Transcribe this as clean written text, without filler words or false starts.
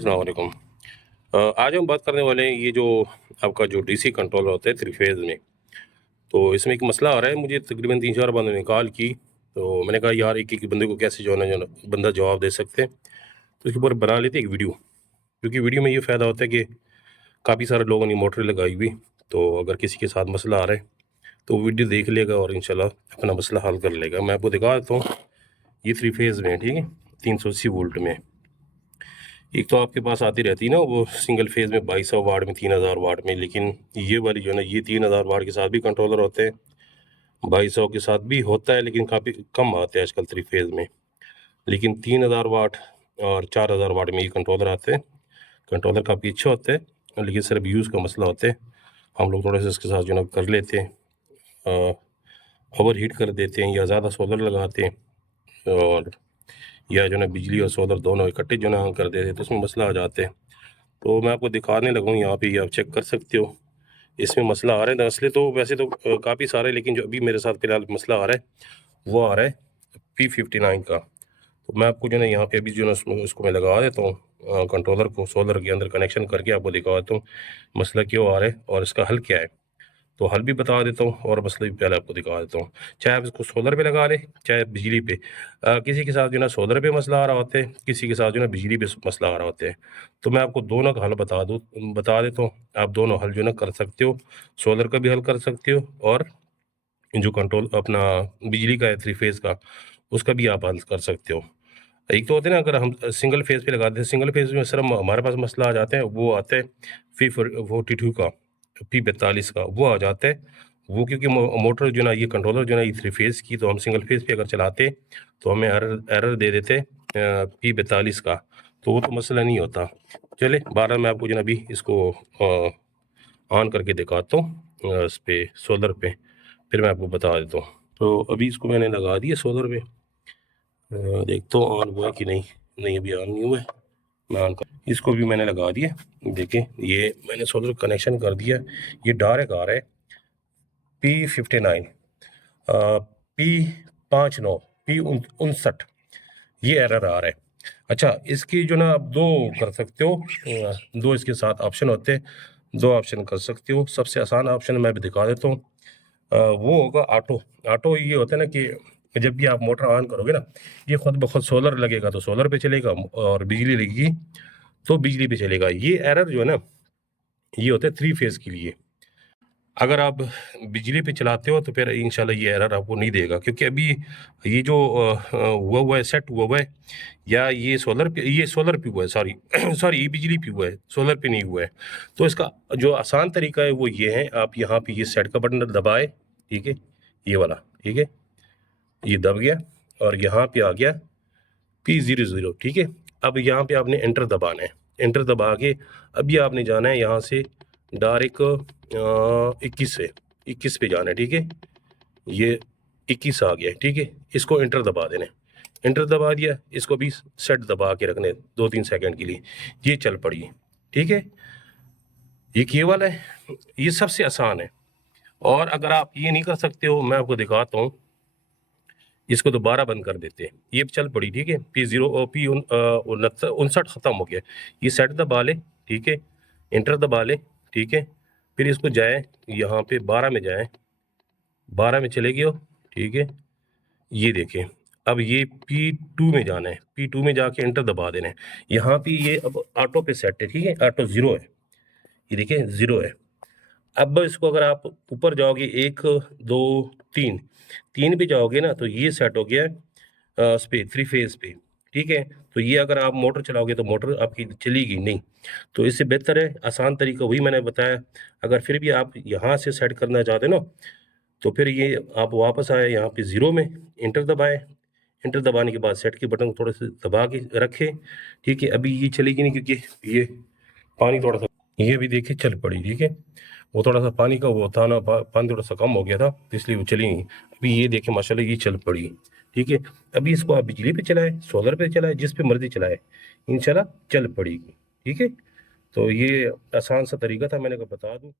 अस्सलाम वालेकुम। आज हम बात करने वाले हैं ये जो आपका जो डीसी कंट्रोलर होता है थ्री फेज़ में। तो इसमें एक मसला आ रहा है, मुझे तकरीबन 3-4 बंदों ने कॉल की, तो मैंने कहा यार एक-एक बंदे को कैसे जो है ना बंदा जवाब दे सकते हैं। तो इसके ऊपर बना लेते हैं एक वीडियो, क्योंकि वीडियो में ये फ़ायदा होता है कि काफ़ी सारे लोगों ने मोटर लगाई हुई, तो अगर किसी के साथ मसला आ रहा है तो वो वीडियो देख लेगा और इंशाल्लाह अपना मसला हल कर लेगा। मैं आपको दिखा देता हूँ, ये थ्री फेज़ में है, ठीक है, 380 वोल्ट में। एक तो आपके पास आती रहती है ना वो सिंगल फेज़ में 2200 वाट में, 3000 वाट में, लेकिन ये वाली जो है ना ये 3000 वाट के साथ भी कंट्रोलर होते हैं, 2200 के साथ भी होता है, लेकिन काफ़ी कम आते हैं आजकल थ्री फेज़ में। लेकिन 3000 वाट और 4000 वाट में ये कंट्रोलर आते हैं। कंट्रोलर काफ़ी अच्छा होता है, लेकिन सिर्फ यूज़ का मसला होता है। हम लोग थोड़ा सा इसके साथ जो है ना कर लेते हैं, ओवर हीट कर देते हैं या ज़्यादा सोलर लगाते हैं, और या जो है ना बिजली और सोलर दोनों इकट्ठे जो है ना कर देते हैं, तो उसमें मसला आ जाते हैं। तो मैं आपको दिखाने लगा हूँ यहाँ पे, ये आप चेक कर सकते हो। इसमें मसला आ रहा है, मसले तो वैसे तो काफ़ी सारे, लेकिन जो अभी मेरे साथ फ़िलहाल मसला आ रहा है वो आ रहा है P59 का। तो मैं आपको जो है ना यहाँ पे अभी जो है ना उसको मैं लगा देता हूँ, कंट्रोलर को सोलर के अंदर कनेक्शन करके आपको दिखा देता हूँ मसला क्यों आ रहा है और इसका हल क्या है। तो हल भी बता देता हूँ और मसले भी पहले आपको दिखा देता हूँ। चाहे आप इसको सोलर पे लगा लें, चाहे बिजली पे। किसी के साथ जो है ना सोलर पे मसला आ रहा होता है, किसी के साथ जो है ना बिजली पे मसला आ रहा होता है। तो मैं आपको दोनों का हल बता देता हूँ। आप दोनों हल जो है ना कर सकते हो, सोलर का भी हल कर सकते हो और जो कंट्रोल अपना बिजली का है थ्री फेज़ का, उसका भी आप हल कर सकते हो। एक तो होता है ना, अगर हम सिंगल फेज़ पे लगाते हैं, सिंगल फेज़ में सिर्फ हमारे पास मसला आ जाता है, वो आता है P42 का, P42 का वो आ जाता है। वो क्योंकि मोटर जो है ना ये कंट्रोलर जो है ना ये थ्री फेज़ की, तो हम सिंगल फेज़ पे अगर चलाते तो हमें एरर एरर दे देते P42 का, तो वो तो मसला नहीं होता। चलिए बहरहाल मैं आपको जो है ना अभी इसको ऑन करके दिखाता हूँ, इस पे सोलर पे, फिर मैं आपको बता देता हूँ। तो अभी इसको मैंने लगा दिया सोलर पे, देखता हूँ ऑन हुआ कि नहीं। नहीं, अभी ऑन नहीं हुआ है। मैं ऑन कर, इसको भी मैंने लगा दिया। देखिए ये मैंने सोलर कनेक्शन कर दिया। ये डायरेक्ट आ रहा है P59, P59, P59, ये एरर आ रहा है। अच्छा, इसकी जो ना आप दो कर सकते हो, दो इसके साथ ऑप्शन होते हैं, दो ऑप्शन कर सकते हो। सबसे आसान ऑप्शन मैं भी दिखा देता हूँ, वो होगा ऑटो। ऑटो ये होता है ना कि जब भी आप मोटर ऑन करोगे ना, ये खुद ब खुद सोलर लगेगा तो सोलर पे चलेगा, और बिजली लगेगी तो बिजली पे चलेगा। ये एरर जो है ना ये होता है थ्री फेज़ के लिए। अगर आप बिजली पे चलाते हो तो फिर इंशाल्लाह ये एरर आपको नहीं देगा, क्योंकि अभी ये जो हुआ है, सेट हुआ है, या ये सोलर पे हुआ है, सॉरी सॉरी, ये बिजली पे हुआ है, सोलर पे नहीं हुआ है। तो इसका जो आसान तरीका है वो ये है, आप यहाँ पे ये सेट का बटन दबाए, ठीक है, ये वाला, ठीक है, ये दब गया और यहाँ पे आ गया P00, ठीक है। अब यहाँ पे आपने एंटर दबाना है, एंटर दबा के अभी आपने जाना है यहाँ से डायरेक्ट 21 से 21 पे जाना है, ठीक है। ये 21 आ गया है, ठीक है। इसको एंटर दबा देना है, एंटर दबा दिया, इसको भी सेट दबा के रखने 2-3 सेकंड के लिए, ये चल पड़ी, ठीक है। ये केवल है, ये सबसे आसान है। और अगर आप ये नहीं कर सकते हो, मैं आपको दिखाता हूँ, इसको दोबारा बंद कर देते हैं, ये चल पड़ी, ठीक है। P59 ख़त्म हो गया। ये सेट दबा ले, ठीक है, एंटर दबा ले, ठीक है। फिर इसको जाए यहाँ पे 12 में जाए, 12 में चले गए हो, ठीक है। ये देखें, अब ये P2 में जाना है, P2 में जाके एंटर दबा देना है। यहाँ पे ये अब ऑटो पे सेट है, ठीक है, ऑटो ज़ीरो है, ये देखिए ज़ीरो है। अब इसको अगर आप ऊपर जाओगे 1, 2, 3, 3 पे जाओगे ना, तो ये सेट हो गया है उस पे थ्री फेज़ पे, ठीक है। तो ये अगर आप मोटर चलाओगे तो मोटर आपकी चलेगी नहीं। तो इससे बेहतर है, आसान तरीका वही मैंने बताया। अगर फिर भी आप यहाँ से सेट करना चाहते हो ना, तो फिर ये आप वापस आए यहाँ पे ज़ीरो में, एंटर दबाएँ, एंटर दबाने के बाद सेट के बटन को थोड़े से दबा के रखें, ठीक है। अभी ये चलेगी नहीं क्योंकि ये पानी थोड़ा-सा, ये भी देखिए चल पड़ी, ठीक है। वो थोड़ा-सा पानी का वो था ना, पानी थोड़ा-सा कम हो गया था, तो इसलिए वो चली नहीं। अभी ये देखिए माशाल्लाह ये चल पड़ी, ठीक है। अभी इसको आप बिजली पे चलाएँ, सोलर पे चलाएँ, जिस पे मर्ज़ी चलाएँ, इंशाल्लाह चल पड़ेगी, ठीक है। तो ये आसान सा तरीका था, मैंने कहा बता दूँ।